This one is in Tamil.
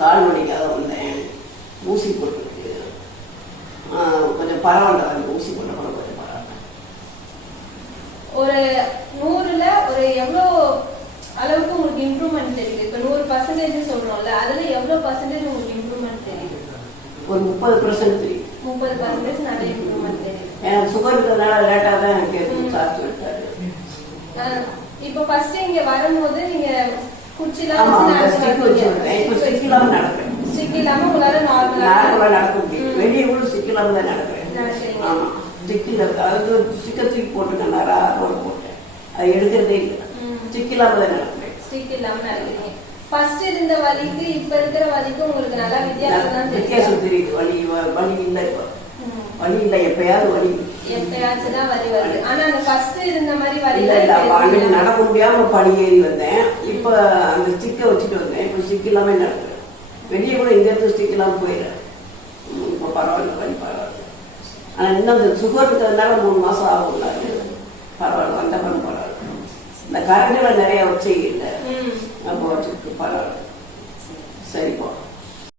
கால் வலிக்காக வந்தேன். ஊசி போட்டுருக்கு. கொஞ்சம் பரவாயில்ல, ஊசி போட்ட கூட கொஞ்சம் பரவாயில்ல. ஒரு 100ல ஒரு எவ்வளோ அளவுக்கு உங்களுக்கு இம்ப்ரூவ்மெண்ட் தெரியுது? இப்போ 100% சொல்றோம்ல, அதுல எவ்வளவு பர்சன்டேஜ் உங்களுக்கு இம்ப்ரூவ்மெண்ட் தெரியுது? ஒரு 30% தெரியும். 30% நல்ல இம்ப்ரூவ்மெண்ட் தெரியுது. எனக்கு சுகர் இருக்கிறதுனால லேட்டாக தான் எனக்கு சார்ஜ் விட்டாரு. இப்போ ஃபர்ஸ்ட் இங்க வரும்போது நீங்க குச்சிலாம் ஸ்டிக் இல்லாம நடக்கிறேன். ஸ்டிக் இல்லாம உங்களால நார்மலா நடக்க முடியும். வெளியே கூட ஸ்டிக் இல்லாம தான் நடக்கிறேன். ஆமா, ஸ்டிக் இல்லை. அதாவது ஸ்டிக்கை தூக்கி போட்டுட்டேன். ரோடு போட்டேன். அது எடுக்கிறதே இல்லை. ஸ்டிக் இல்லாம தான் நடக்கிறேன். ஸ்டிக் இல்லாம நடக்கிறீங்க. ஃபர்ஸ்ட் இருந்த வலிக்கு இப்ப இருக்கிற வலிக்கு உங்களுக்கு நல்லா வித்தியாசம் தெரியுது. வலி இல்லை. இப்போ வலி இல்லை. எப்பயாவது வலி, எப்பயாச்சும் தான் வலி வருது. ஆனா அந்த ஃபர்ஸ்ட் இருந்த மாதிரி வலி இல்லை. நடக்க முடியாம படி ஏறி வந்தேன். இப்ப அந்த ஸ்டிக்கை வச்சுட்டு வந்தேன். இப்ப ஸ்டிக் இல்லாம நடக்கிறேன். வெளியே கூட இங்க இருந்து ஸ்டிக் இல்லாம போயிடுறேன். இப்ப பரவாயில்ல, வலி பரவாயில்ல. ஆனா இன்னும் இந்த சுகர் இருக்கிறதுனால 3 மாசம் ஆகும். பரவாயில்ல, அந்த பண்ண பரவாயில்ல. இந்த கரண்ட்ல நிறைய வச்சு இல்லை. அப்போ வச்சுருக்கு பரவாயில்ல. சரிப்பா.